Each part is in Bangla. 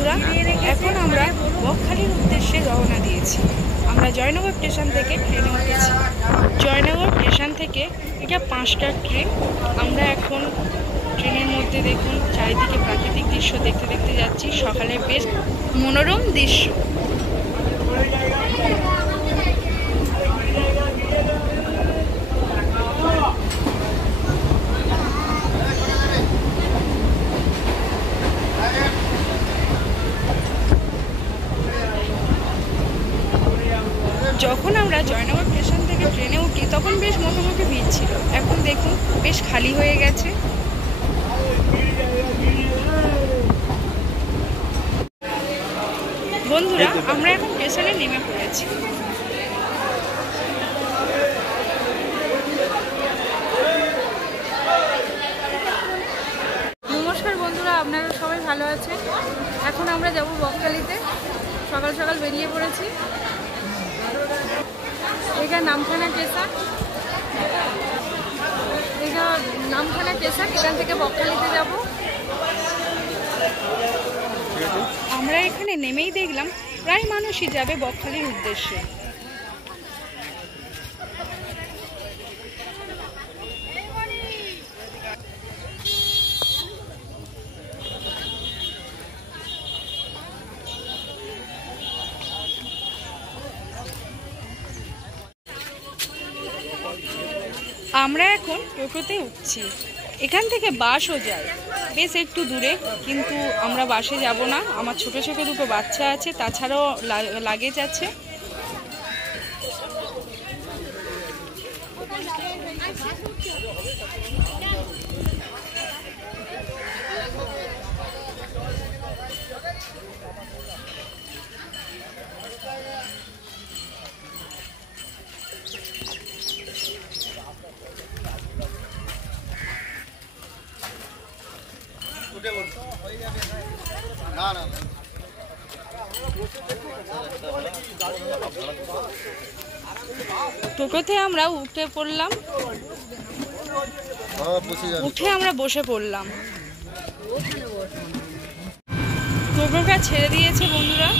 বন্ধুরা, এখন আমরা বকখালির উদ্দেশ্যে রওনা দিয়েছি। আমরা জয়নগর স্টেশন থেকে ট্রেনে উঠেছি। জয়নগর স্টেশন থেকে এটা 5টার ট্রেন। আমরা এখন ট্রেনের মধ্যে দেখুন চারিদিকে প্রাকৃতিক দৃশ্য দেখতে দেখতে যাচ্ছি। সকালে বেশ মনোরম দৃশ্য। যখন আমরা জয়নগর স্টেশন থেকে ট্রেনে উঠি তখন বেশ মুখোমুখি ভিড় ছিল। এখন দেখুন বেশ খালি হয়ে গেছে। বন্ধুরা, আমরা এখন স্টেশনে নেমে পড়েছি। নমস্কার বন্ধুরা, আপনারা সবাই ভালো আছেন। এখন আমরা যাব বকখালিতে। সকাল সকাল বেরিয়ে পড়েছি। এটা নামখানা স্টেশন। এটা নামখানা স্টেশন। এখান থেকে বকখালিতে যাব। আমরা এখানে নেমেই দেখলাম প্রায় মানুষই যাবে বকখালির উদ্দেশ্যে। আমরা এখন টোটোতে উঠছি। এখান থেকে বাসও যায়, বেশ একটু দূরে, কিন্তু আমরা বাসে যাব না। আমার ছোট ছোট দুটো বাচ্চা আছে, তাছাড়াও লাগেজ আছে। টোটোতে আমরা উঠে পড়লাম। উঠে আমরা বসে পড়লাম। টোটোটা ছেড়ে দিয়েছে বন্ধুরা।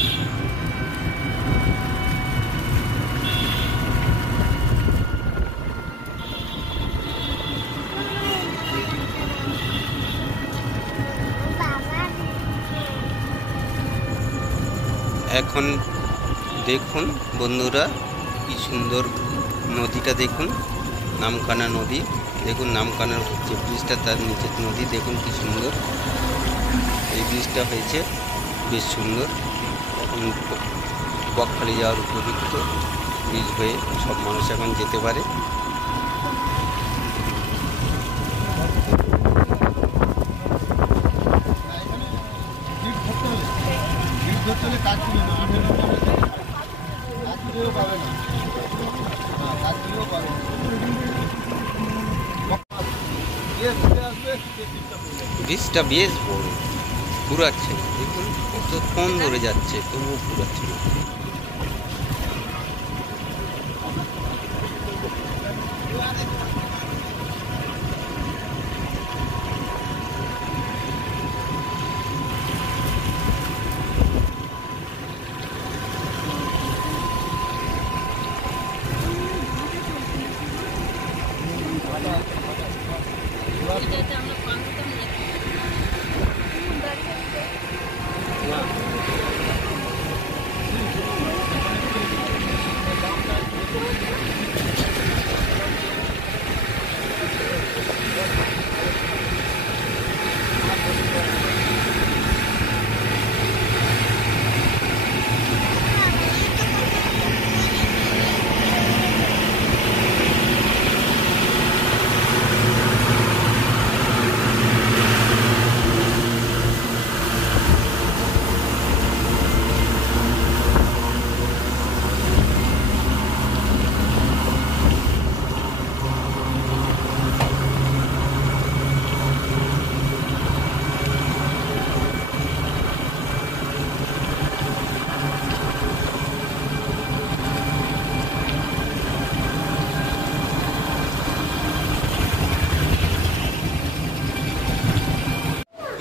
এখন দেখুন বন্ধুরা, কি সুন্দর নদীটা দেখুন, নামখানা নদী। দেখুন নামখানার যে ব্রিজটা, তার নিচের নদী দেখুন কি সুন্দর। এই ব্রিজটা হয়েছে বেশ সুন্দর। এখন বকখালি যাওয়ার উপযুক্ত ব্রিজ হয়ে সব মানুষ এখন যেতে পারে। ব্রিজটা বেশ বড়, পুরাচ্ছে না। দেখুন কতক্ষণ ধরে যাচ্ছে, তবুও পুরাচ্ছে না।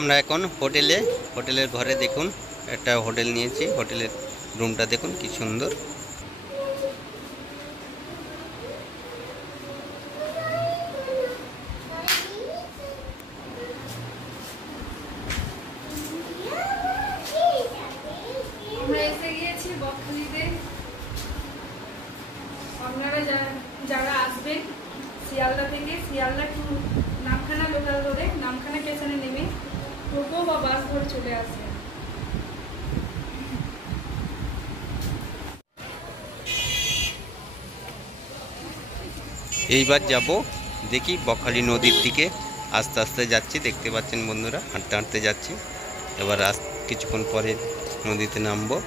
আমরা এখন হোটেলের ঘরে দেখুন একটা হোটেল নিয়েছি, হোটেলের রুমটা দেখুন কি সুন্দর। আমরা এসে গিয়েছি বকখালিতে। আপনারা যারা আসবেন শিয়ালদা থেকে, শিয়ালদা টু নামখানা লোকাল ধরে নামখানা স্টেশনে নেমে টোটো বা বাস ধরে চলে আসবেন। এইবার যাব দেখি বকখালি নদীর দিকে, আস্তে আস্তে যাচ্ছি, দেখতে পাচ্ছেন বন্ধুরা, হাঁটতে হাঁটতে যাচ্ছি। এবার কিছুক্ষণ পরে নদীতে নামবো।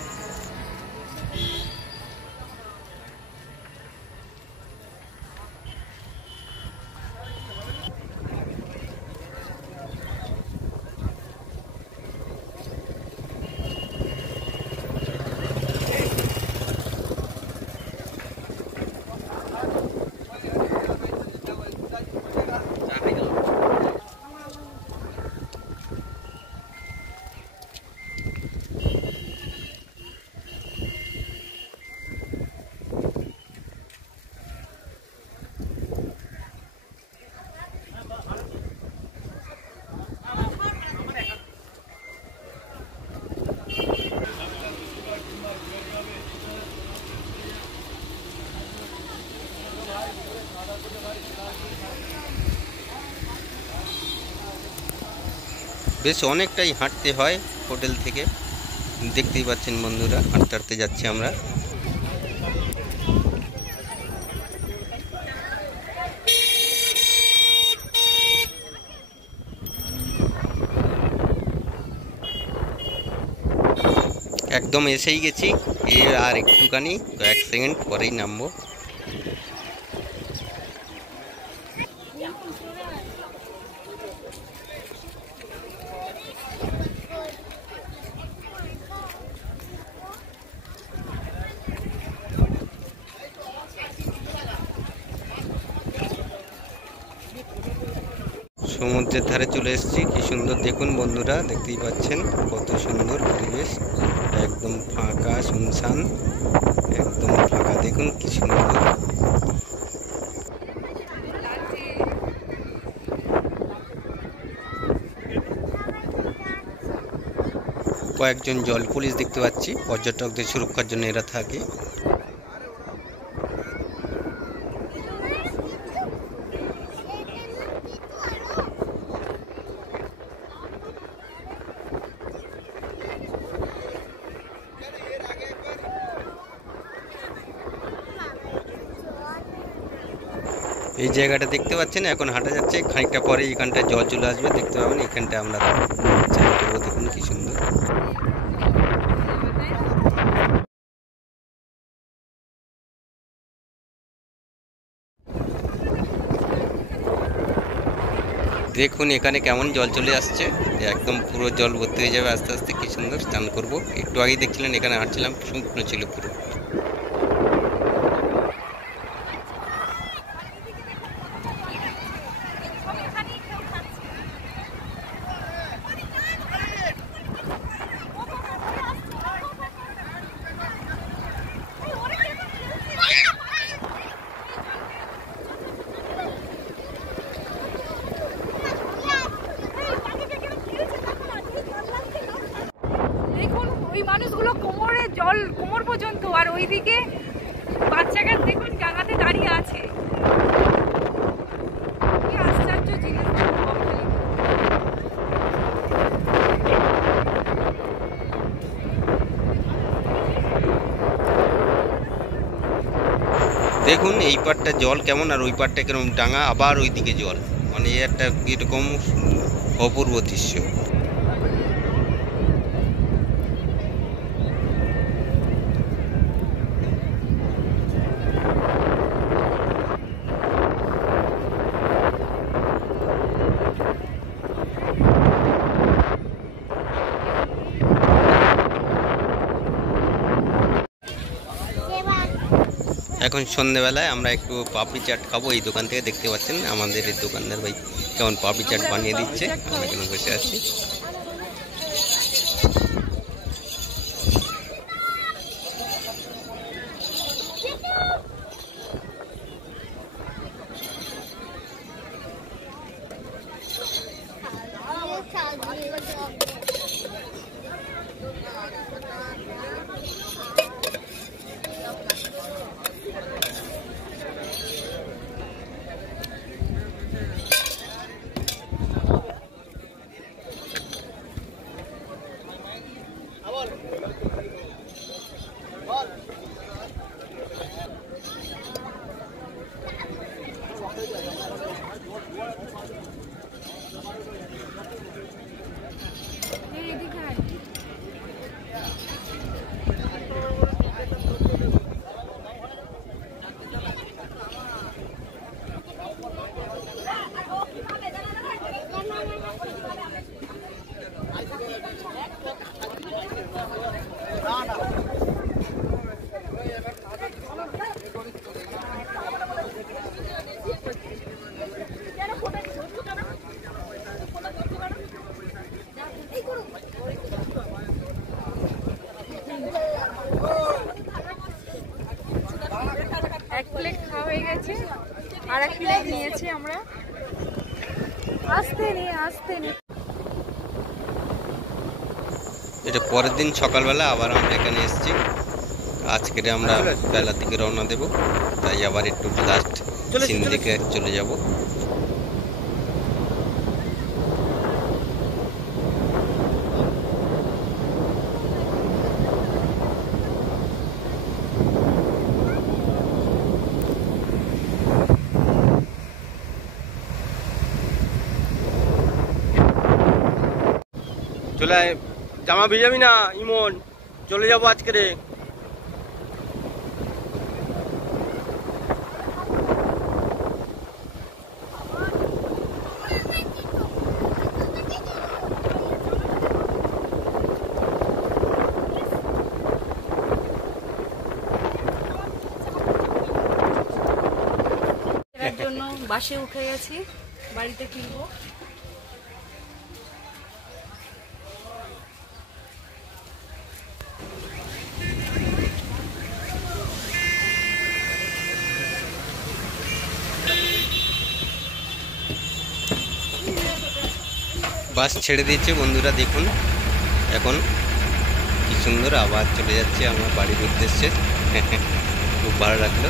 বেশ অনেকটাই হাঁটতে হয় হোটেল থেকে, দেখতেই পাচ্ছেন বন্ধুরা, হাঁটতে হাঁটতে যাচ্ছি আমরা। একদম এসেই গেছি, এর আর একটুখানি, কয়েক সেকেন্ড পরেই নামবো। সমুদ্রের ধারে চলে এসেছি, কি সুন্দর দেখুন বন্ধুরা, দেখতেই পাচ্ছেন কত সুন্দর পরিবেশ, একদম ফাঁকা শুনশান, একদম ফাঁকা, দেখুন কি সুন্দর। কয়েকজন জল পুলিশ দেখতে পাচ্ছি, পর্যটকদের সুরক্ষার জন্য এরা থাকে। এই জায়গাটা দেখতে পাচ্ছেন, এখন হাঁটা যাচ্ছে, খানিকটা পরে এখানটায় জল চলে আসবে, দেখতে পাবেন। এখানটায় আমরা চান করবো, দেখুন কি সুন্দর। দেখুন এখানে কেমন জল চলে আসছে, একদম পুরো জল ভর্তি হয়ে যাবে আস্তে আস্তে, কি সুন্দর স্নান করবো। একটু আগেই দেখছিলেন এখানে হাঁটছিলাম, শুকনো ছিল পুরো। ওই মানুষগুলো কোমরে জল, কোমর পর্যন্ত, আর ওইদিকে বাচ্চারা দেখুন জায়গাতে দাঁড়িয়ে আছে। কি আশ্চর্য জিনিস। দেখুন এই পাটটা জল কেমন, আর ওই পাটটা কেমন ডাঙা, আবার ওইদিকে জল, মানে একটা এরকম অপূর্ব দৃশ্য। এখন সন্ধ্যেবেলায় আমরা একটু পাপড়ি চাট খাবো এই দোকান থেকে, দেখতে পাচ্ছেন আমাদের এই দোকানদার ভাই কেমন পাপড়ি চাট বানিয়ে দিচ্ছে, আমরা এখানে বসে আছি। গেছে, আর এক প্লেট নিয়েছি আমরা। আস্তে নে। এটা পরের দিন সকালবেলা আবার আমরা এখানে এসেছি। আজকে আমরা বেলা থেকে রওনা দেব, তাই আবার একটু লাস্ট সিন দেখে চলে যাব। চলে আয়, জামা ভিজাবি না ইমন, চলে যাবো আজকে রে। এর জন্য বাসে উঠে গেছি, বাড়িতে ফিরবো। বাস ছেড়ে দিয়েছে বন্ধুরা, দেখুন এখন কি সুন্দর আবার চলে যাচ্ছে আমার বাড়ির উদ্দেশ্যে। খুব ভালো লাগলো।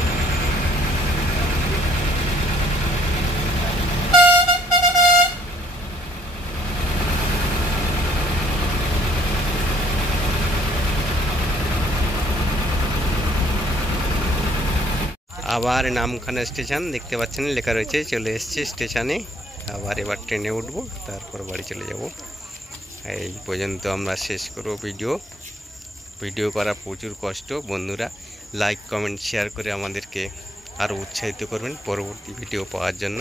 আবার নামখানা স্টেশন দেখতে পাচ্ছেন, লেখা রয়েছে। চলে এসেছি স্টেশনে, আবার এবার ট্রেনে উঠবো, তারপর বাড়ি চলে যাব। এই পর্যন্ত আমরা শেষ করব ভিডিও করা প্রচুর কষ্ট। বন্ধুরা লাইক কমেন্ট শেয়ার করে আমাদেরকে আরও উৎসাহিত করবেন পরবর্তী ভিডিও পাওয়ার জন্য।